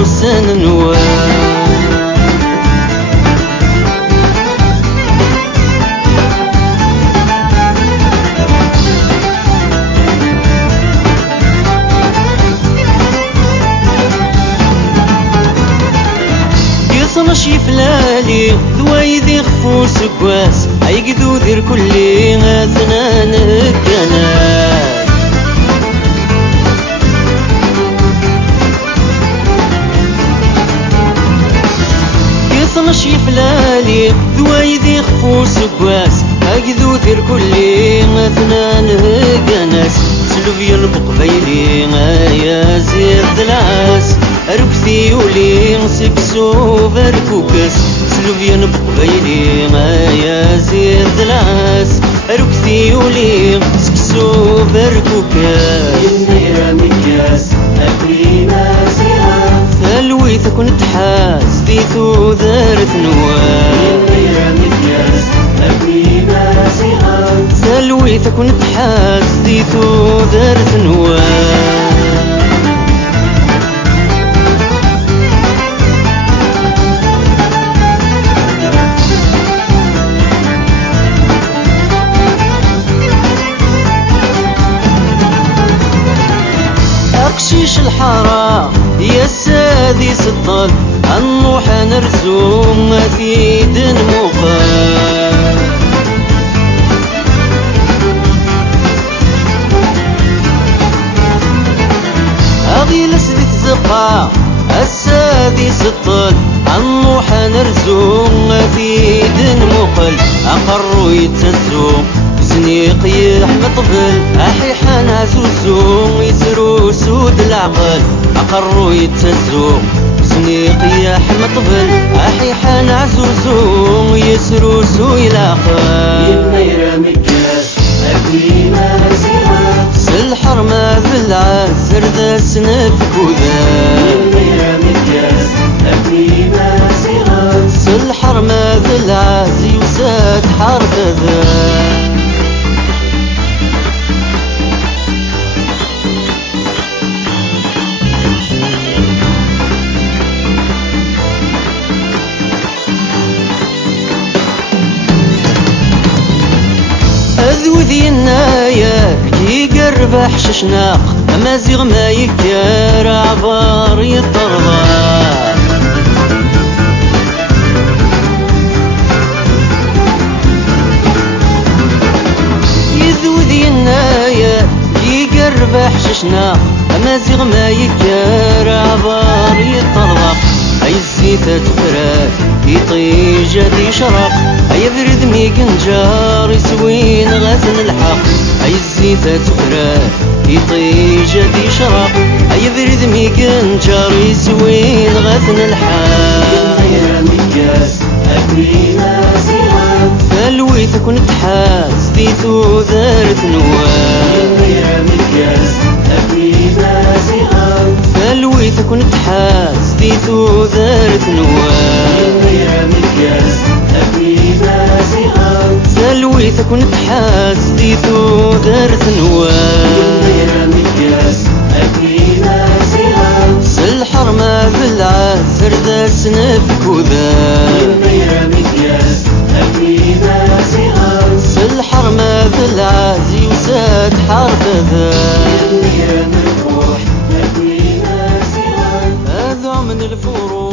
وسن نوار ماشي فلالي ذوايدي غفو سكواس عيقدو دير كلي غاثنان الكناس ماشي فلالي ذوايدي غفو سكواس عيقدو دير كلي غاثنان الكناس سلوفيا بقبيلي يا زيد العاس ركثي ولي سكسو بركوكس سلوفيا بقبيلي يا زيد العاس ركثي ولي سكسو بركوكس ينير مكياس أكلي ناسيها ثلوي تكون تحاس ديتو ذارت نوار ينير مكياس أكلي ناسيها ثلوي تكون تحاس ديتو ذارت نوار أقشيش الحارة يا سادي سطل النوح نرزوم في دن مقال أغيل سديت زقا السادي سطل النوح نرزوم في دن مقل أقروا يتزوم زنيقي أحمد طفل أحيحان عزوزو يسرو سود العقل أقروا يتزو زنيقي أحمد طفل أحيحان عزوزو يسرو سود العقل ينير مكياس أكلي ناسيها سالحرمة بالعزر ذا سنف كوذا ينير مكياس أكلي ناسيها سالحرمة بالعزي وساد حرب ذا ذي النايا يقرب حششناق أمازيغ ما يكار عبار يطرضا يذوذي النايا يقرب حششناق أمازيغ ما يكار عبار يطرضا أي الزيتة تفرات يطيج دي شرق أي برد ميقنجار يسوين غاثن الحق أي الزيتة تفرات يطيج دي شرق أي برد ميقنجار يسوين غاثن الحق ينير مكياس أكلي ناسيها ثلوي تكون تحاس ديتو ذارت نوار ينير مكياس أكلي ناسيها ثلوي تكون تحاس ديتو ذارت نوار ينير مكياس أكلي ناسيها ثلوي تكون تحاس ديتو ذارت نوار ينير مكياس أكلي ناسيها سالحرمة بالعزر ذا سنف كوذا ينير مكياس أكلي ناسيها سالحرمة بالعزي وساد حرب ذا ينير مفروح أكلي ناسيها هذا من الفروع